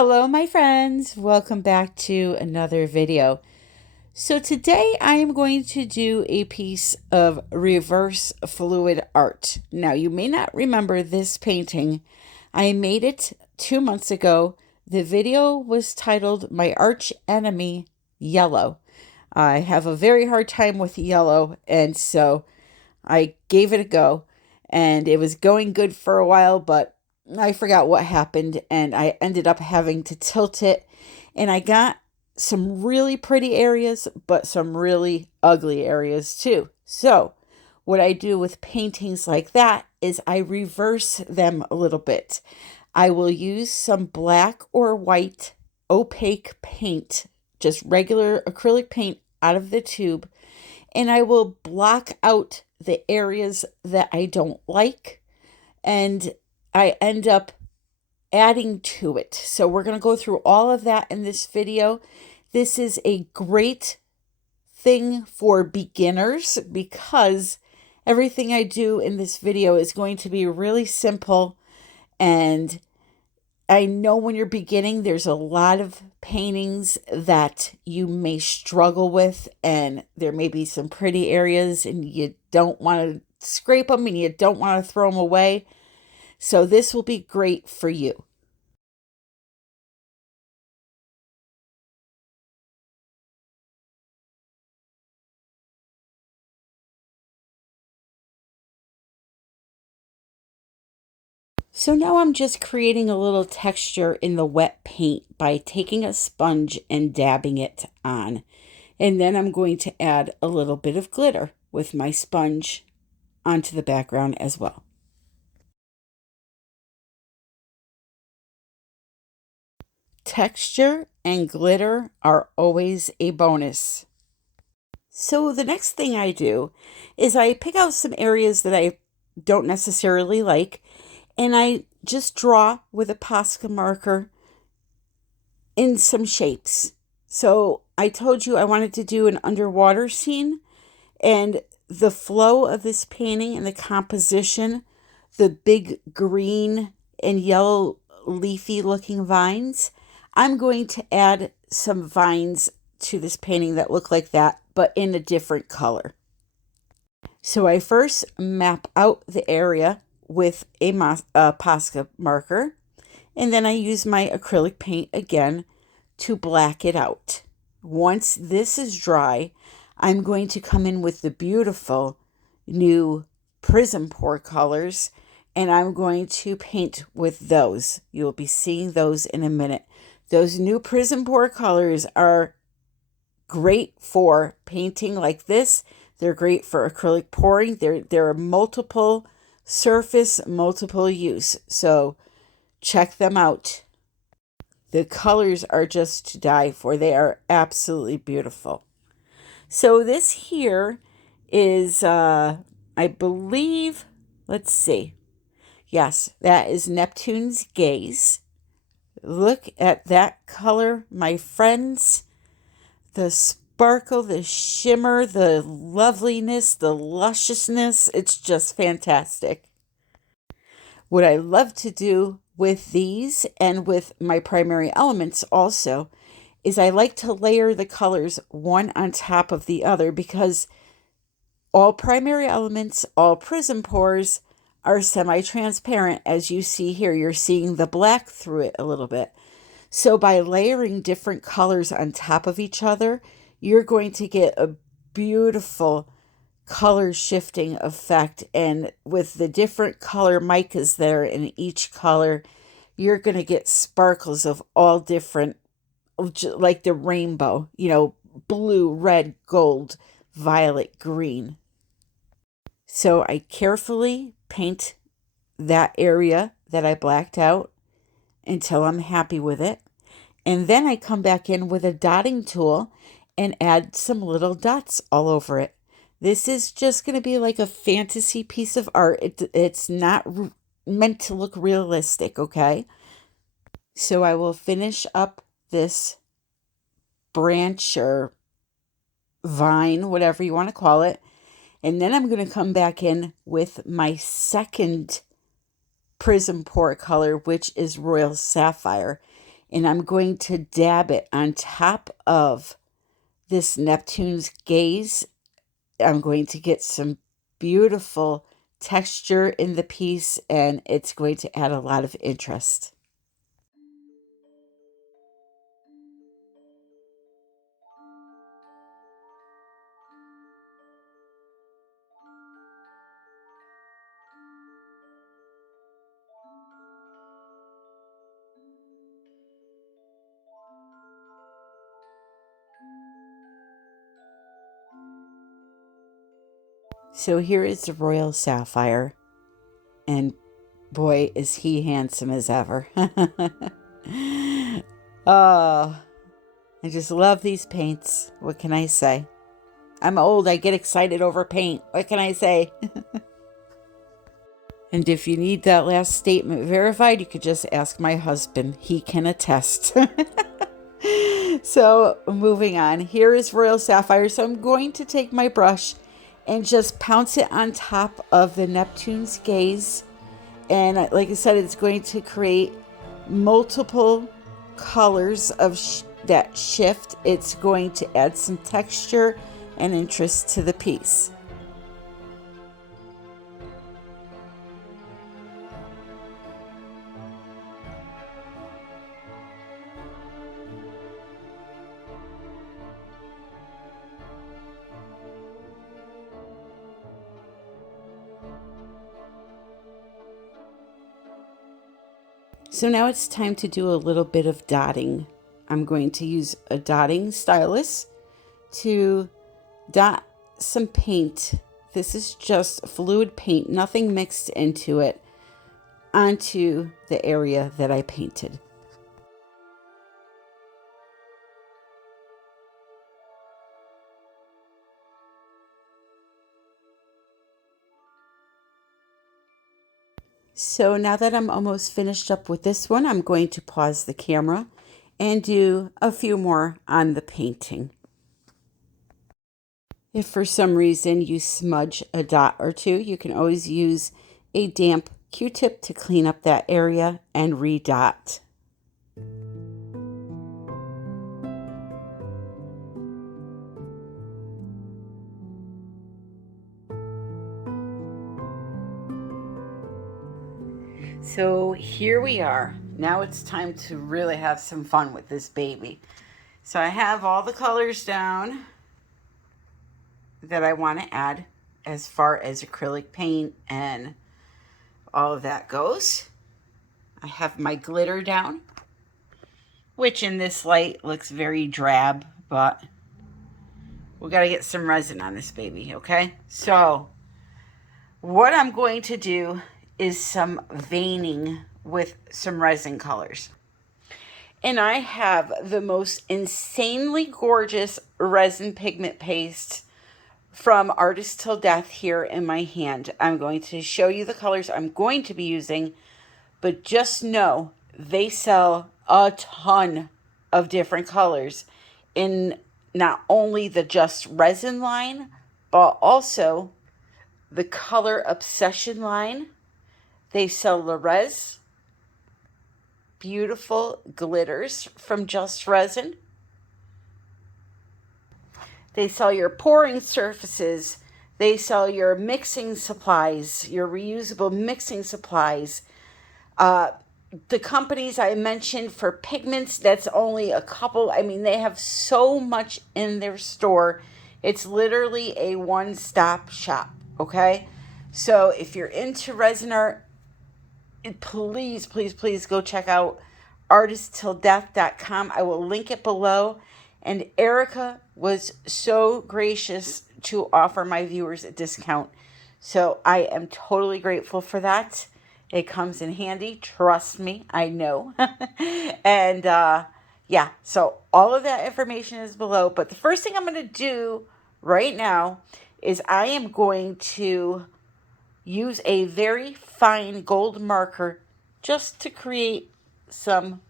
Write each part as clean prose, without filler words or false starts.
Hello, my friends. Welcome back to another video. So today I am going to do a piece of reverse fluid art. Now, you may not remember this painting. I made it 2 months ago. The video was titled My Arch Enemy, Yellow. I have a very hard time with yellow, and so I gave it a go. And it was going good for a while, but I forgot what happened, and I ended up having to tilt it. And I got some really pretty areas, but some really ugly areas too. So what I do with paintings like that is I reverse them a little bit. I will use some black or white opaque paint, just regular acrylic paint out of the tube, and I will block out the areas that I don't like, and I end up adding to it. So we're going to go through all of that in this video. This is a great thing for beginners because everything I do in this video is going to be really simple. And I know when you're beginning, there's a lot of paintings that you may struggle with, and there may be some pretty areas and you don't want to scrape them and you don't want to throw them away. So this will be great for you. So now I'm just creating a little texture in the wet paint by taking a sponge and dabbing it on. And then I'm going to add a little bit of glitter with my sponge onto the background as well. Texture and glitter are always a bonus. So the next thing I do is I pick out some areas that I don't necessarily like, and I just draw with a Posca marker in some shapes. So I told you I wanted to do an underwater scene, and the flow of this painting and the composition, the big green and yellow leafy looking vines, I'm going to add some vines to this painting that look like that, but in a different color. So I first map out the area with a Posca marker, and then I use my acrylic paint again to black it out. Once this is dry, I'm going to come in with the beautiful new PRIZM pour colors, and I'm going to paint with those. You'll be seeing those in a minute. Those new PRIZM pour colors are great for painting like this. They're great for acrylic pouring. They're multiple surface, multiple use. So check them out. The colors are just to die for. They are absolutely beautiful. So this here is, I believe, let's see. Yes, that is Neptune's Gaze. Look at that color, my friends. The sparkle, the shimmer, the loveliness, the lusciousness. It's just fantastic. What I love to do with these and with my primary elements also is I like to layer the colors one on top of the other, because all primary elements, all PRIZM pours are semi-transparent. As you see here, you're seeing the black through it a little bit. So by layering different colors on top of each other, you're going to get a beautiful color shifting effect. And with the different color micas there in each color, you're going to get sparkles of all different, like the rainbow, blue, red, gold, violet, green. So I carefully paint that area that I blacked out until I'm happy with it. And then I come back in with a dotting tool and add some little dots all over it. This is just going to be like a fantasy piece of art. It's not meant to look realistic, okay? So I will finish up this branch or vine, whatever you want to call it. And then I'm going to come back in with my second PRIZM pour color, which is Royal Sapphire. And I'm going to dab it on top of this Neptune's Gaze. I'm going to get some beautiful texture in the piece, and it's going to add a lot of interest. So here is the Royal Sapphire, and boy, is he handsome as ever. Oh, I just love these paints. What can I say? I'm old. I get excited over paint. What can I say? And if you need that last statement verified, you could just ask my husband. He can attest. So moving on. Here is Royal Sapphire. So I'm going to take my brush and just pounce it on top of the Neptune's Gaze. And like I said, it's going to create multiple colors of that shift. It's going to add some texture and interest to the piece. So now it's time to do a little bit of dotting. I'm going to use a dotting stylus to dot some paint. This is just fluid paint, nothing mixed into it, onto the area that I painted. So now that I'm almost finished up with this one, I'm going to pause the camera and do a few more on the painting. If for some reason you smudge a dot or two, you can always use a damp Q-tip to clean up that area and redot. So here we are. Now it's time to really have some fun with this baby. So I have all the colors down that I want to add as far as acrylic paint and all of that goes. I have my glitter down, which in this light looks very drab, but we got to get some resin on this baby, okay? So what I'm going to do is some veining with some resin colors. And I have the most insanely gorgeous resin pigment paste from Artist Till Death here in my hand. I'm going to show you the colors I'm going to be using, but just know they sell a ton of different colors in not only the Just Resin line, but also the Color Obsession line. They sell Res, beautiful glitters from Just Resin. They sell your pouring surfaces. They sell your mixing supplies, your reusable mixing supplies. The companies I mentioned for pigments, that's only a couple. I mean, they have so much in their store. It's literally a one-stop shop, okay? So if you're into resin art, please, please, please go check out artisttilldeath.com. I will link it below. And Erica was so gracious to offer my viewers a discount. So I am totally grateful for that. It comes in handy. Trust me, I know. And yeah, so all of that information is below. But the first thing I'm going to do right now is I am going to use a very fine gold marker just to create some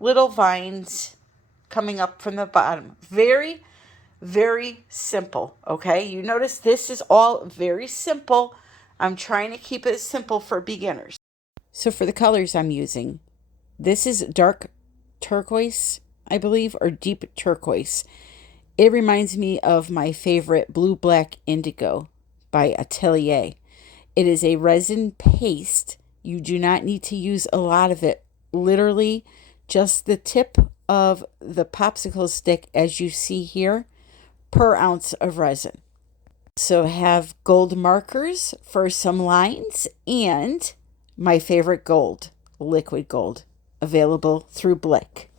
little vines coming up from the bottom. Very, very simple, okay? You notice this is all very simple. I'm trying to keep it simple for beginners. So for the colors I'm using, this is dark turquoise, I believe, or deep turquoise. It reminds me of my favorite Blue Black Indigo by Atelier. It is a resin paste. You do not need to use a lot of it. Literally, just the tip of the popsicle stick, as you see here, per ounce of resin. So have gold markers for some lines and my favorite gold, liquid gold, available through Blick.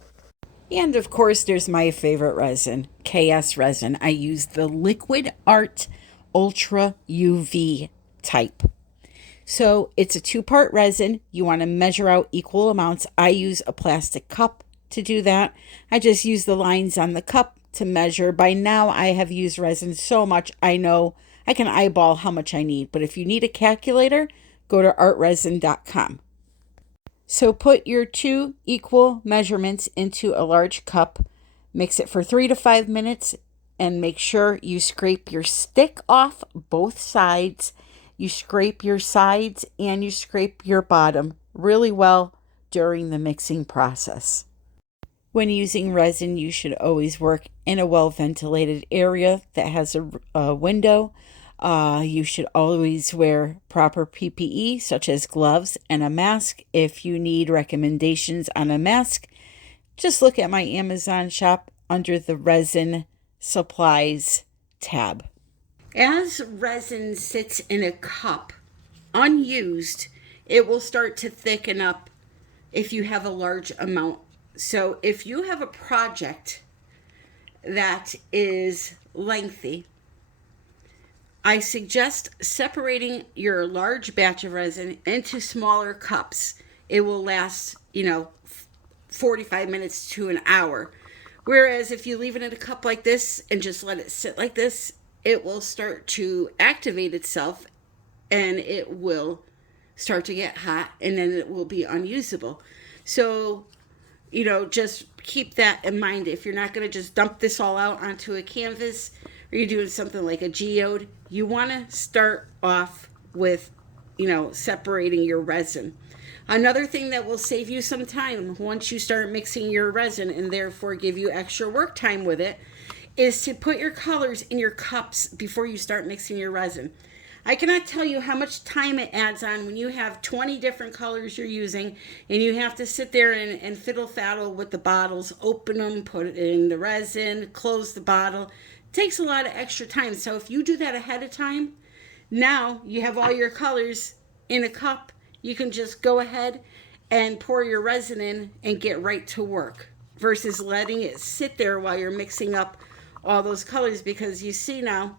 And of course, there's my favorite resin, KS resin. I use the Liquid Art Ultra UV type. So it's a 2-part resin. You want to measure out equal amounts. I use a plastic cup to do that. I just use the lines on the cup to measure. By now, I have used resin so much, I know I can eyeball how much I need. But if you need a calculator, go to artresin.com. So put your 2 equal measurements into a large cup, mix it for 3 to 5 minutes, and make sure you scrape your stick off both sides. You scrape your sides and you scrape your bottom really well during the mixing process. When using resin, you should always work in a well-ventilated area that has a window. You should always wear proper PPE, such as gloves and a mask. If you need recommendations on a mask, just look at my Amazon shop under the resin supplies tab. As resin sits in a cup, unused, it will start to thicken up if you have a large amount. So if you have a project that is lengthy, I suggest separating your large batch of resin into smaller cups. It will last, 45 minutes to an hour. Whereas if you leave it in a cup like this and just let it sit like this, it will start to activate itself and it will start to get hot and then it will be unusable. So, just keep that in mind. If you're not going to just dump this all out onto a canvas or you're doing something like a geode, you want to start off with, separating your resin. Another thing that will save you some time once you start mixing your resin and therefore give you extra work time with it is to put your colors in your cups before you start mixing your resin. I cannot tell you how much time it adds on when you have 20 different colors you're using and you have to sit there and fiddle-faddle with the bottles, open them, put it in the resin, close the bottle. It takes a lot of extra time. So if you do that ahead of time, now you have all your colors in a cup. You can just go ahead and pour your resin in and get right to work versus letting it sit there while you're mixing up all those colors, because you see now,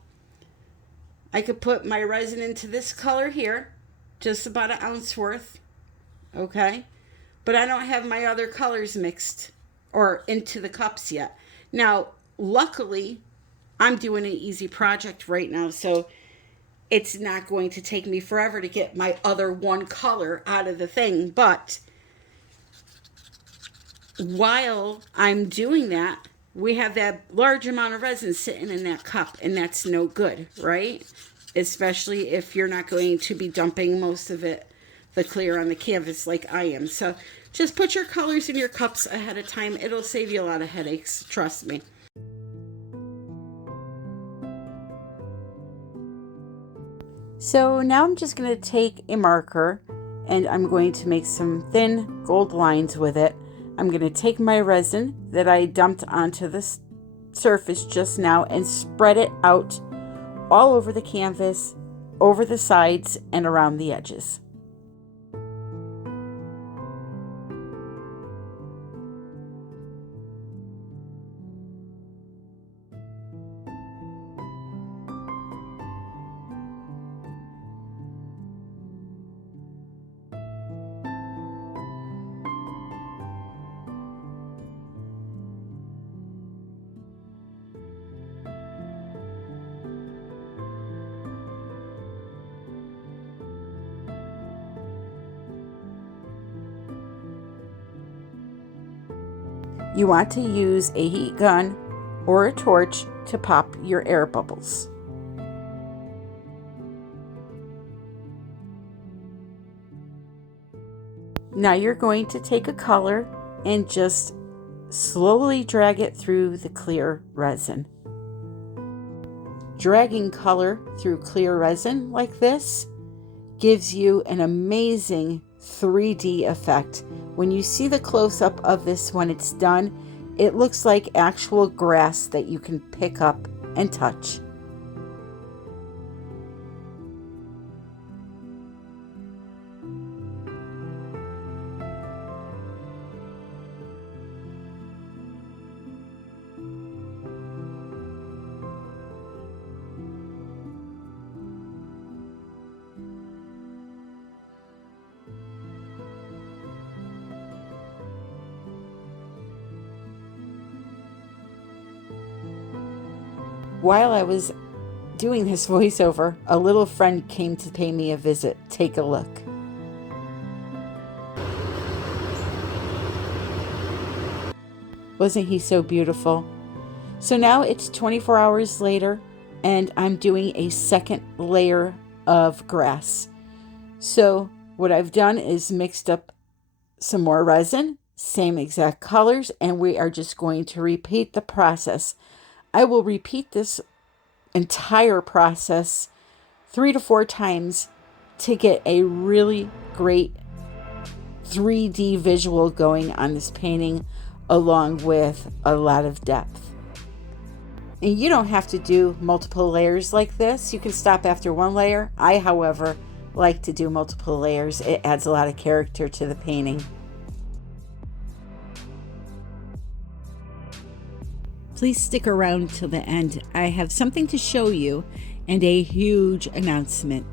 I could put my resin into this color here, just about an ounce worth, okay? But I don't have my other colors mixed or into the cups yet. Now, luckily, I'm doing an easy project right now, so it's not going to take me forever to get my other one color out of the thing. But while I'm doing that, we have that large amount of resin sitting in that cup, and that's no good, right? Especially if you're not going to be dumping most of it, the clear, on the canvas like I am. So just put your colors in your cups ahead of time. It'll save you a lot of headaches, trust me. So now I'm just going to take a marker and I'm going to make some thin gold lines with it. I'm going to take my resin that I dumped onto the surface just now and spread it out all over the canvas, over the sides, and around the edges. You want to use a heat gun or a torch to pop your air bubbles. Now you're going to take a color and just slowly drag it through the clear resin. Dragging color through clear resin like this gives you an amazing 3D effect. When you see the close-up of this when it's done, it looks like actual grass that you can pick up and touch. While I was doing this voiceover, a little friend came to pay me a visit. Take a look. Wasn't he so beautiful? So now it's 24 hours later, and I'm doing a second layer of grass. So what I've done is mixed up some more resin, same exact colors, and we are just going to repeat the process. I will repeat this entire process 3 to 4 times to get a really great 3D visual going on this painting, along with a lot of depth. And you don't have to do multiple layers like this. You can stop after one layer. I, however, like to do multiple layers. It adds a lot of character to the painting. Please stick around till the end. I have something to show you and a huge announcement.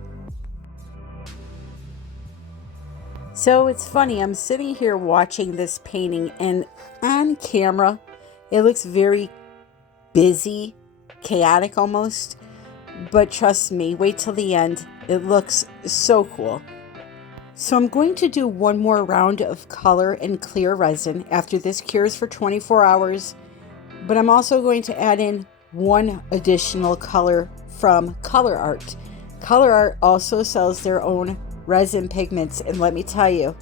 So it's funny, I'm sitting here watching this painting, and on camera it looks very busy, chaotic almost, but trust me, wait till the end. It looks so cool. So I'm going to do one more round of color and clear resin after this cures for 24 hours. But I'm also going to add in one additional color from COLOURARTE. COLOURARTE also sells their own resin pigments, and let me tell you,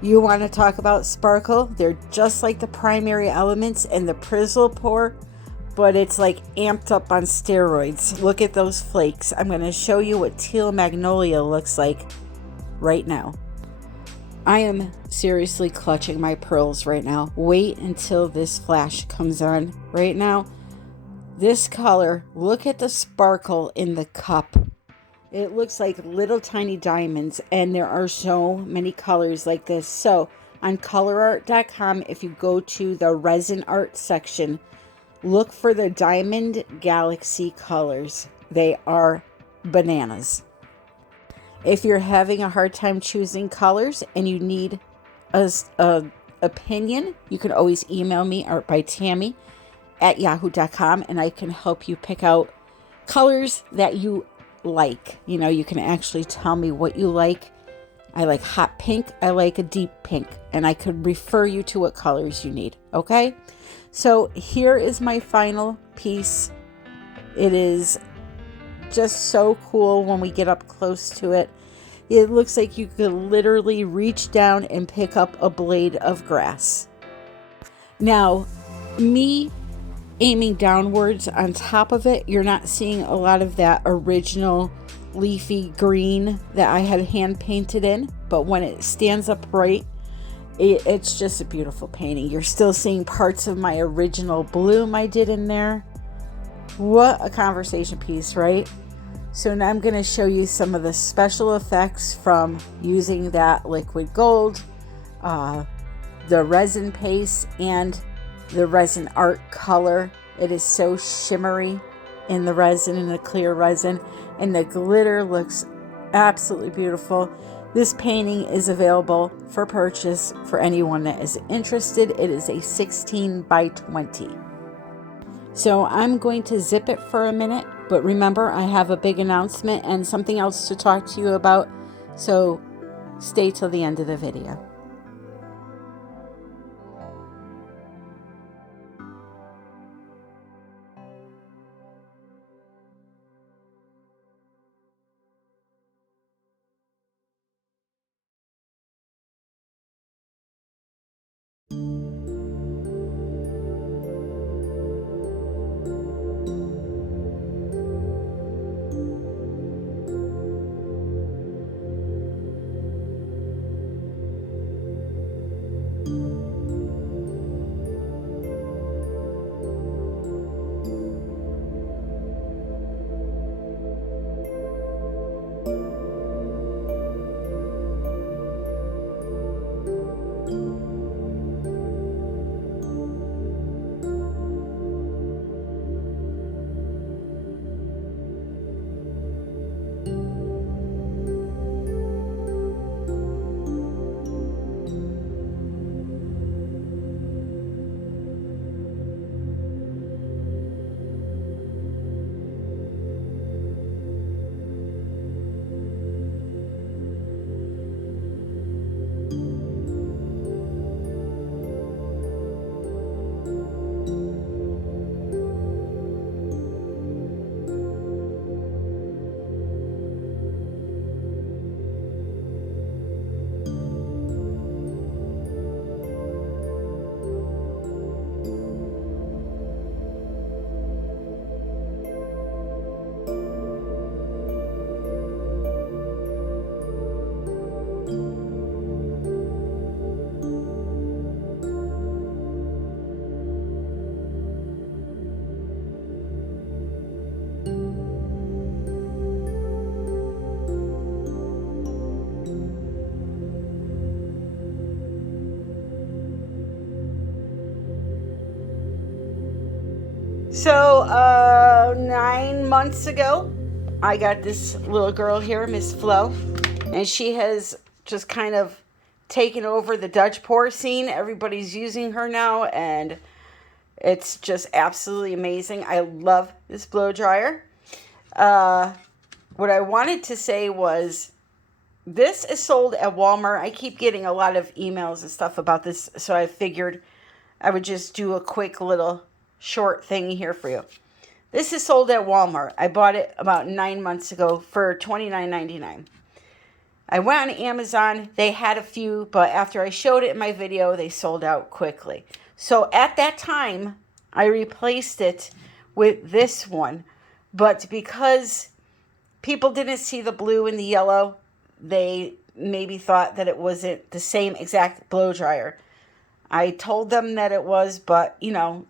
you want to talk about sparkle? They're just like the primary elements and the PRIZM pour, but it's like amped up on steroids. Look at those flakes. I'm going to show you what teal magnolia looks like right now. I am seriously clutching my pearls right now. Wait until this flash comes on. Right now, this color, look at the sparkle in the cup. It looks like little tiny diamonds, and there are so many colors like this. So on COLOURARTE.com, if you go to the resin art section, look for the Diamond Galaxy colors. They are bananas. If you're having a hard time choosing colors and you need a opinion, you can always email me, ARTBYTAMMY@yahoo.com, and I can help you pick out colors that you like. You know, you can actually tell me what you like. I like hot pink. I like a deep pink, and I could refer you to what colors you need. Okay? So here is my final piece. It is just so cool when we get up close to it. It looks like you could literally reach down and pick up a blade of grass. Now, me aiming downwards on top of it, you're not seeing a lot of that original leafy green that I had hand painted in, but when it stands upright, it's just a beautiful painting. You're still seeing parts of my original bloom I did in there. What a conversation piece, right? So now I'm going to show you some of the special effects from using that liquid gold, the resin paste, and the resin art color. It is so shimmery in the resin, in the clear resin, and the glitter looks absolutely beautiful. This painting is available for purchase for anyone that is interested. It is a 16 by 20. So I'm going to zip it for a minute, but remember, I have a big announcement and something else to talk to you about, so stay till the end of the video. So 9 months ago, I got this little girl here, Miss Flo, and she has just kind of taken over the Dutch pour scene. Everybody's using her now, and it's just absolutely amazing. I love this blow dryer. What I wanted to say was, this is sold at Walmart. I keep getting a lot of emails and stuff about this, so I figured I would just do a quick little short thing here for you. This is sold at Walmart. I bought it about 9 months ago for $29.99. I went on Amazon. They had a few, but after I showed it in my video, they sold out quickly. So at that time, I replaced it with this one. But because people didn't see the blue and the yellow, they maybe thought that it wasn't the same exact blow dryer. I told them that it was, but you know,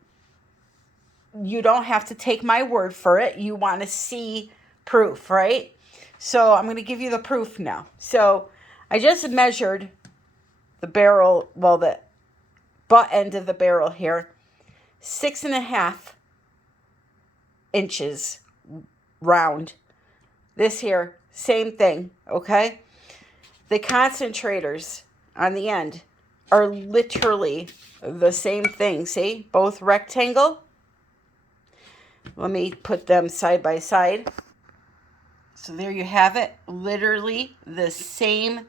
you don't have to take my word for it. You want to see proof, right? So I'm going to give you the proof now. So I just measured the barrel, well, the butt end of the barrel here, 6.5 inches round. This here, same thing, okay? The concentrators on the end are literally the same thing. See, both rectangle. Let me put them side by side. So there you have it. Literally the same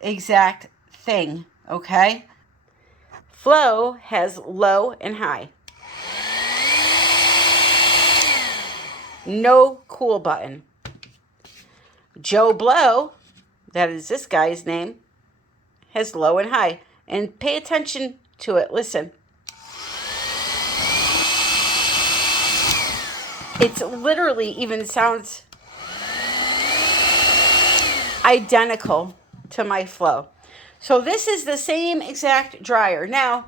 exact thing, okay? Flo has low and high. No cool button. Joe Blow, that is this guy's name, has low and high. And pay attention to it. Listen. It's literally even sounds identical to my Flo. So this is the same exact dryer. Now,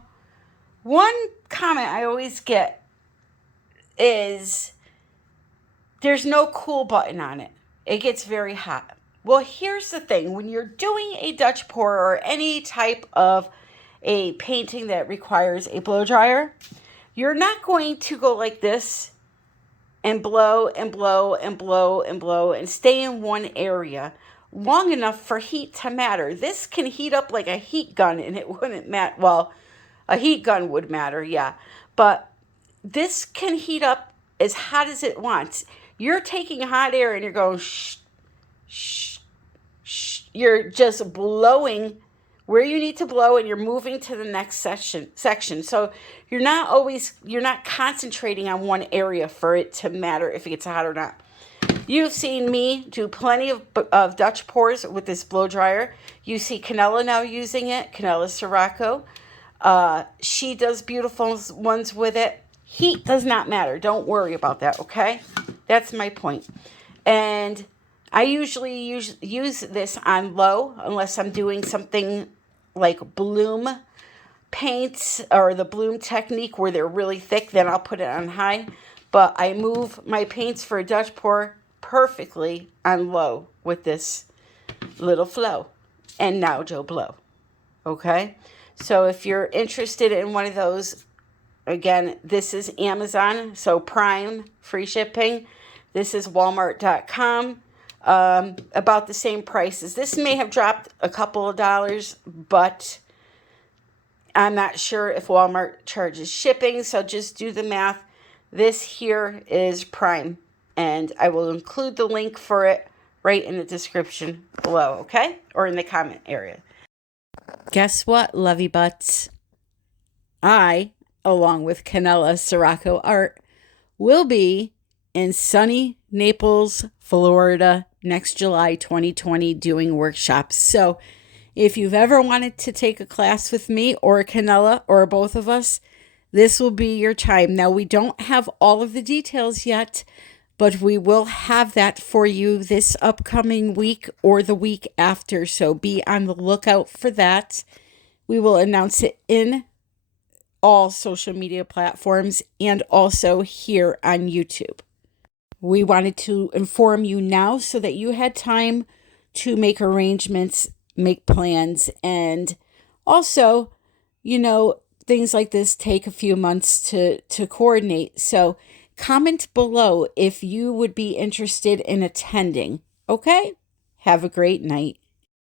one comment I always get is there's no cool button on it. It gets very hot. Well, here's the thing. When you're doing a Dutch pour or any type of a painting that requires a blow dryer, you're not going to go like this and blow and blow and blow and blow and stay in one area long enough for heat to matter. This can heat up like a heat gun, and it wouldn't matter. Well, a heat gun would matter, yeah. But this can heat up as hot as it wants. You're taking hot air and you're going shh, shh, shh. You're just blowing where you need to blow, and you're moving to the next section. So you're not concentrating on one area for it to matter if it gets hot or not. You've seen me do plenty of Dutch pours with this blow dryer. You see Canella now using it, Canella Sirocco. She does beautiful ones with it. Heat does not matter. Don't worry about that, okay? That's my point. And I usually use this on low unless I'm doing something like bloom paints or the bloom technique where they're really thick. Then I'll put it on high. But I move my paints for a Dutch pour perfectly on low with this little Flo. And now Joe Blow. Okay? So if you're interested in one of those, again, this is Amazon, so Prime, free shipping. This is Walmart.com. About the same prices. This may have dropped a couple of dollars, but I'm not sure if Walmart charges shipping, so just do the math. This here is Prime, and I will include the link for it right in the description below, okay? Or in the comment area. Guess what, lovey butts? I, along with Canella Sirocco Art, will be in sunny Naples, Florida, next July 2020 doing workshops. So if you've ever wanted to take a class with me or Canella or both of us, this will be your time. Now, we don't have all of the details yet, but we will have that for you this upcoming week or the week after. So be on the lookout for that. We will announce it in all social media platforms and also here on YouTube. We wanted to inform you now so that you had time to make arrangements, make plans, and also, you know, things like this take a few months to coordinate. So comment below if you would be interested in attending. Okay? Have a great night.